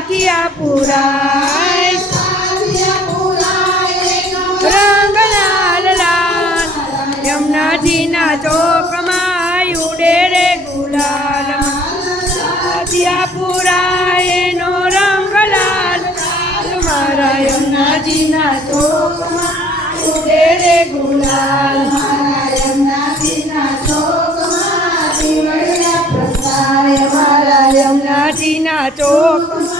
સાથિયા પુરાય રંગ લાલ યમુનાજીના ચોકમાં ઉડે રે ગુલાલ સાથિયા પુરાય નો રંગ લાલ લાલ મારા યમુનાજીના ચોકમાં ઉડે રે ગુલાલ મારા યમુનાજીના ચોકમાં પ્રસાય મારા યમુનાજીના ચોકમાં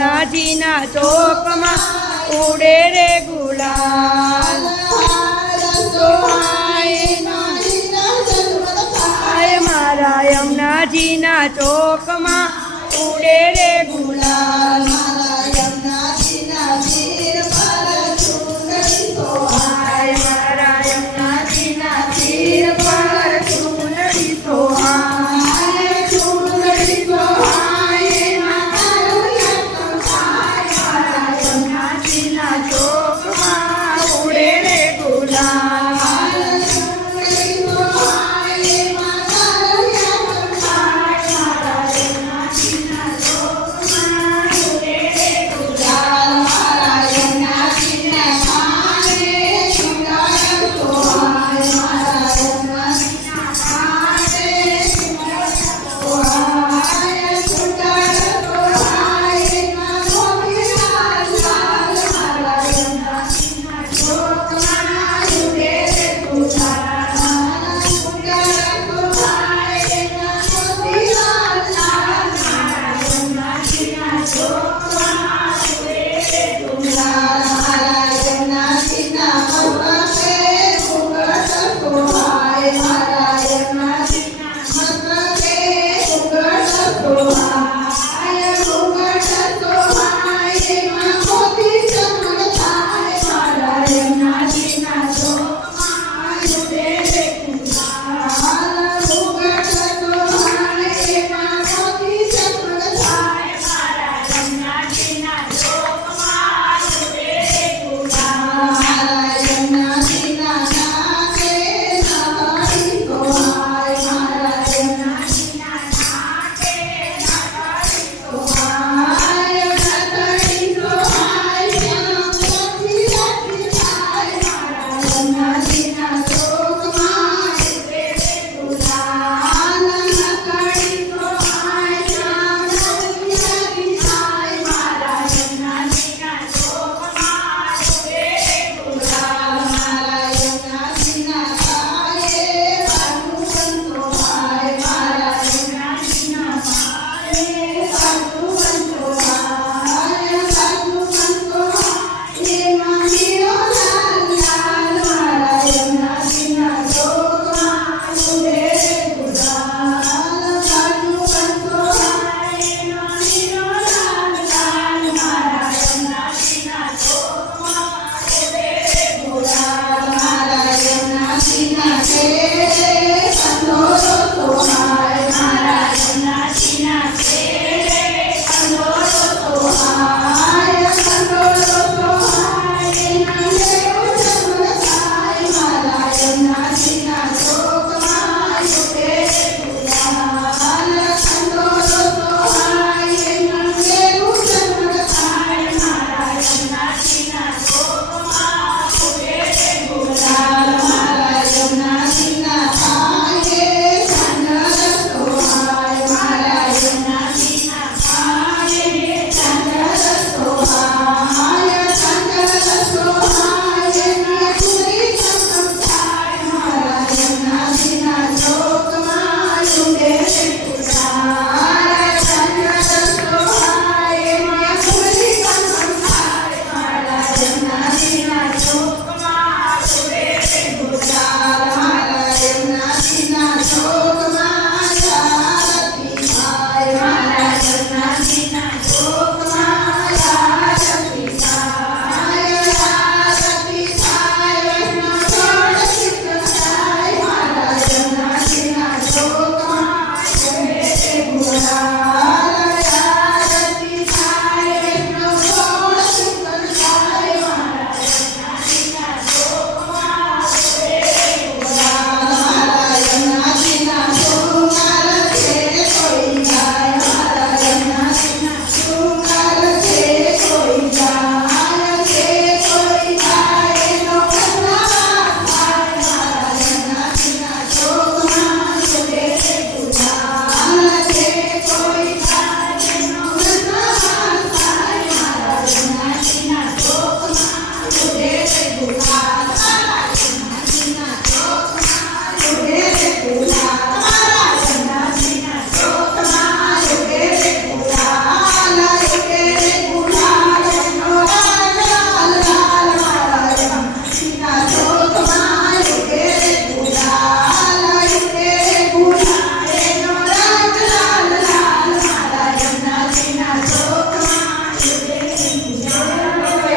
નાજીના ચોકમાં ઉડે રે ગુલાલ. મારા યમુનાજીના ચોકમાં ઉડે રે ગુલાલ.